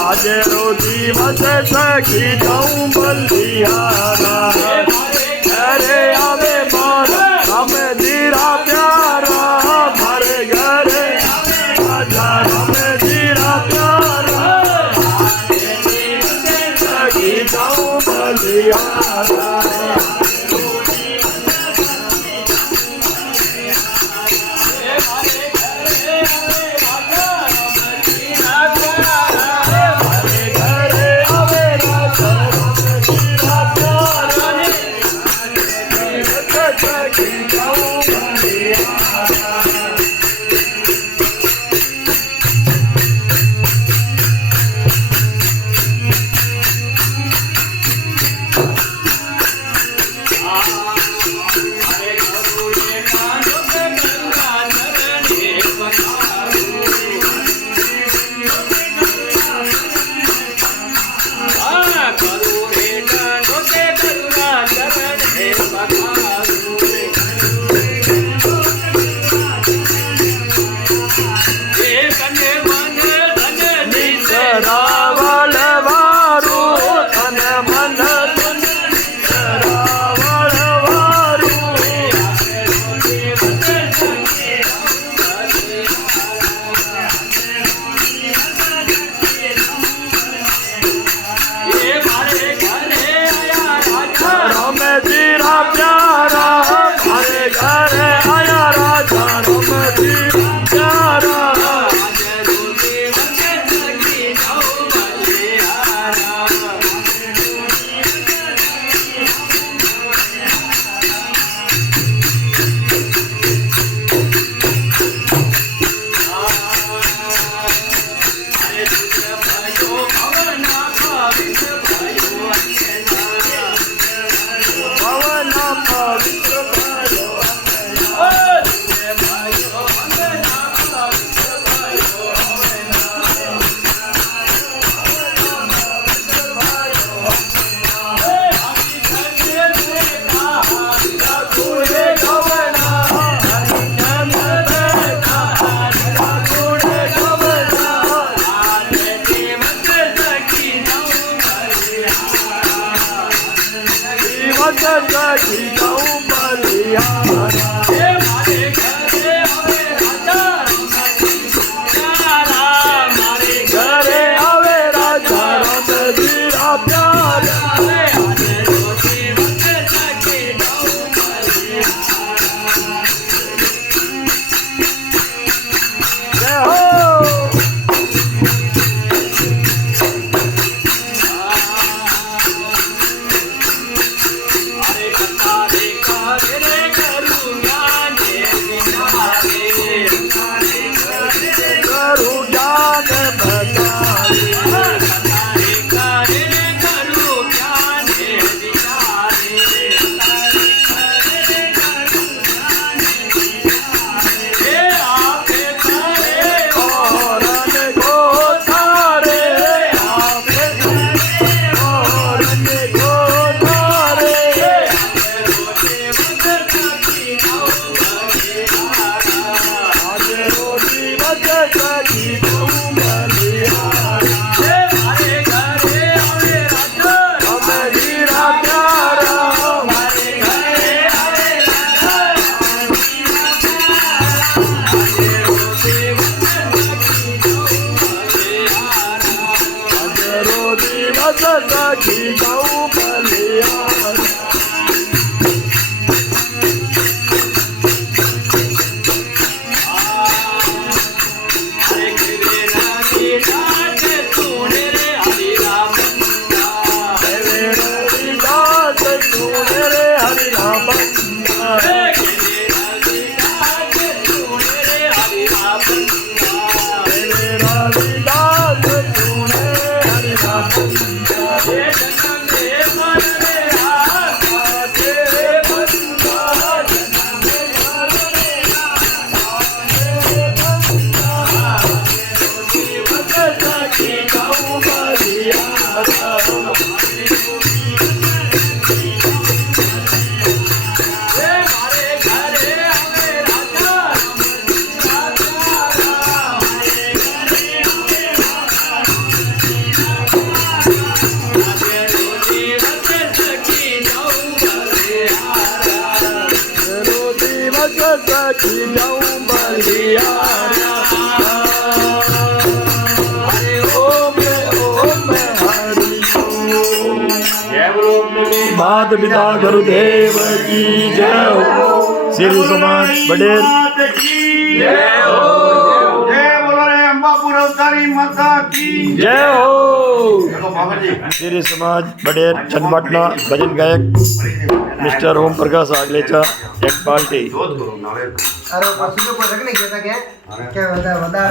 આજે રોજી વસે સખી જાઉં બલિહારા ઘરે આવે મારા અમે જીરા પ્યારા મારે ઘરે રાજા અમે જીરા પ્યારા સખી જાઉં બલિહારા सखी जाऊं बलिहारा हरि ओम हरि ओम मात पिता गुरुदेव की जय हो श्री समाज बड़ेर जय बोलो रे अंबापुर अवतारी माता की जय हो चलो बाबा जी श्री समाज बड़ेर चन्नपटना भजन गायक मिस्टर ओम प्रकाश आगलेचा एक पार्टी जोत गुरु नावे अरे पशु को रखने गया था क्या क्या बता